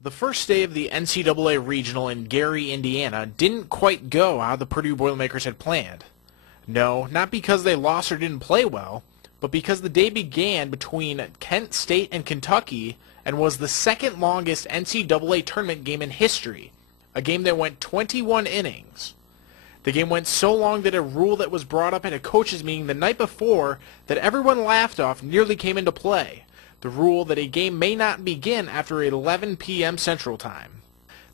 The first day of the NCAA Regional in Gary, Indiana didn't quite go how the Purdue Boilermakers had planned. No, not because they lost or didn't play well, but because the day began between Kent State and Kentucky and was the second longest NCAA tournament game in history, a game that went 21 innings. The game went so long that a rule that was brought up at a coaches meeting the night before that everyone laughed off nearly came into play. The rule that a game may not begin after 11 p.m. Central Time.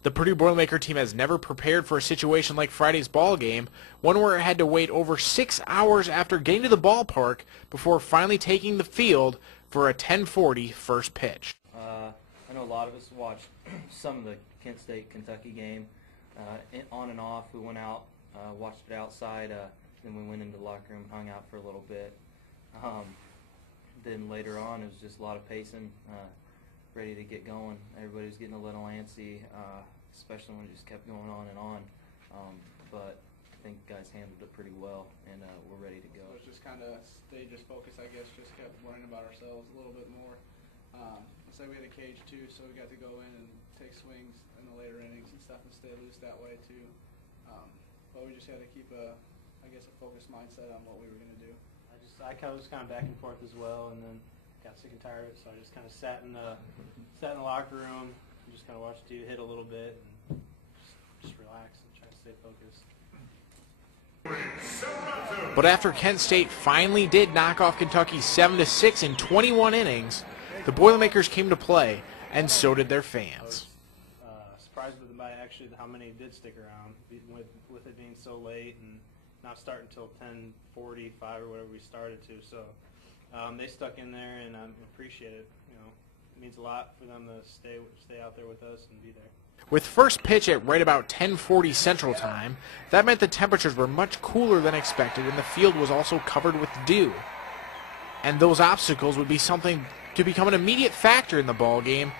The Purdue Boilermaker team has never prepared for a situation like Friday's ball game, one where it had to wait over 6 hours after getting to the ballpark before finally taking the field for a 10:40 first pitch. I know a lot of us watched some of the Kent State-Kentucky game on and off. We went out, watched it outside, then we went into the locker room and hung out for a little bit. Then later on, it was just a lot of pacing, ready to get going. Everybody was getting a little antsy, especially when it just kept going on and on. But I think guys handled it pretty well, and we're ready to go. So it's just kind of stayed just focused, I guess, just kept worrying about ourselves a little bit more. Let's say we had a cage too, so we got to go in and take swings in the later innings and stuff and stay loose that way too. But we just had to keep a focused mindset on what we were going to do. I was kind of back and forth as well, and then got sick and tired of it, so I just kind of sat in the locker room and just kind of watched you hit a little bit and just relax and try to stay focused. But after Kent State finally did knock off Kentucky 7-6 in 21 innings, the Boilermakers came to play, and so did their fans. I was surprised by actually how many did stick around with it being so late and not starting until 10:45 or whatever we started to. So they stuck in there, and I appreciate it. You know, it means a lot for them to stay out there with us and be there. With first pitch at right about 10:40 Central Time, that meant the temperatures were much cooler than expected, and the field was also covered with dew. And those obstacles would be something to become an immediate factor in the ball game,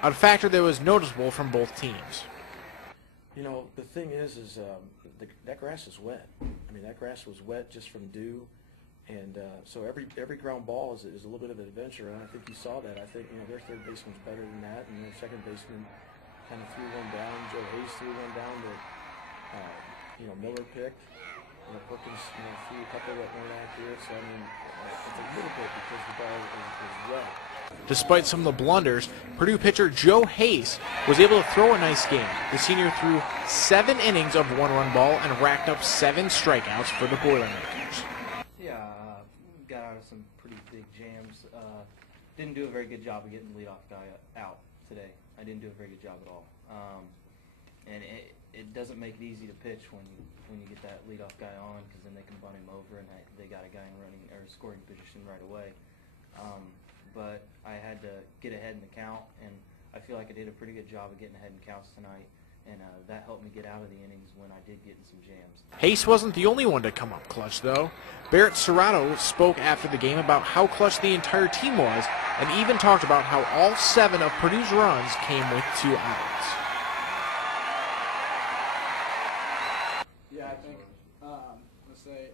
a factor that was noticeable from both teams. You know, the thing is that grass is wet. I mean, that grass was wet just from dew, and so every ground ball is a little bit of an adventure, and I think you saw that. I think, you know, their third baseman's better than that, and their second baseman kind of threw one down. Joe Hayes threw one down that, Miller picked. Perkins, threw a couple that weren't accurate, so I mean, it's a little bit because the ball is wet. Despite some of the blunders, Purdue pitcher Joe Hayes was able to throw a nice game. The senior threw 7 innings of one-run ball and racked up 7 strikeouts for the Boilermakers. Yeah, got out of some pretty big jams. Didn't do a very good job of getting the leadoff guy out today. I didn't do a very good job at all. And it doesn't make it easy to pitch when you get that leadoff guy on, because then they can bunt him over and they got a guy in running or scoring position right away. But I had to get ahead in the count, and I feel like I did a pretty good job of getting ahead in counts tonight, and that helped me get out of the innings when I did get in some jams. Hayes wasn't the only one to come up clutch, though. Barrett Serrato spoke after the game about how clutch the entire team was, and even talked about how all 7 of Purdue's runs came with 2 outs. Yeah, I think, let's say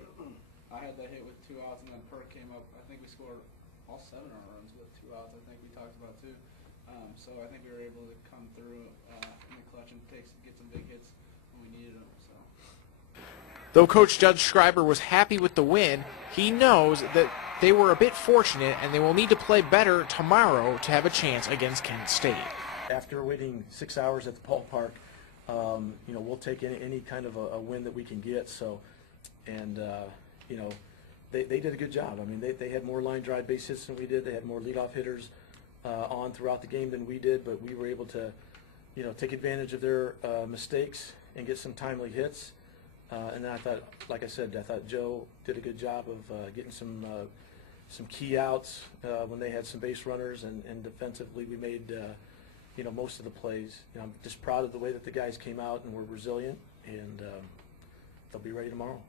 I had that hit with 2 outs, and then Perk came up. I think we scored all 7 of our runs with 2 outs. I think we talked about too. So I think we were able to come through in the clutch and get some big hits when we needed them. So. Though Coach Schreiber was happy with the win, he knows that they were a bit fortunate and they will need to play better tomorrow to have a chance against Kent State. After waiting 6 hours at the ballpark, we'll take any kind of a win that we can get. So, and they did a good job. I mean, they had more line drive base hits than we did. They had more leadoff hitters on throughout the game than we did, but we were able to, take advantage of their mistakes and get some timely hits. And then I thought, like I said, I thought Joe did a good job of getting some key outs when they had some base runners, and defensively we made most of the plays. I'm just proud of the way that the guys came out and were resilient, and they'll be ready tomorrow.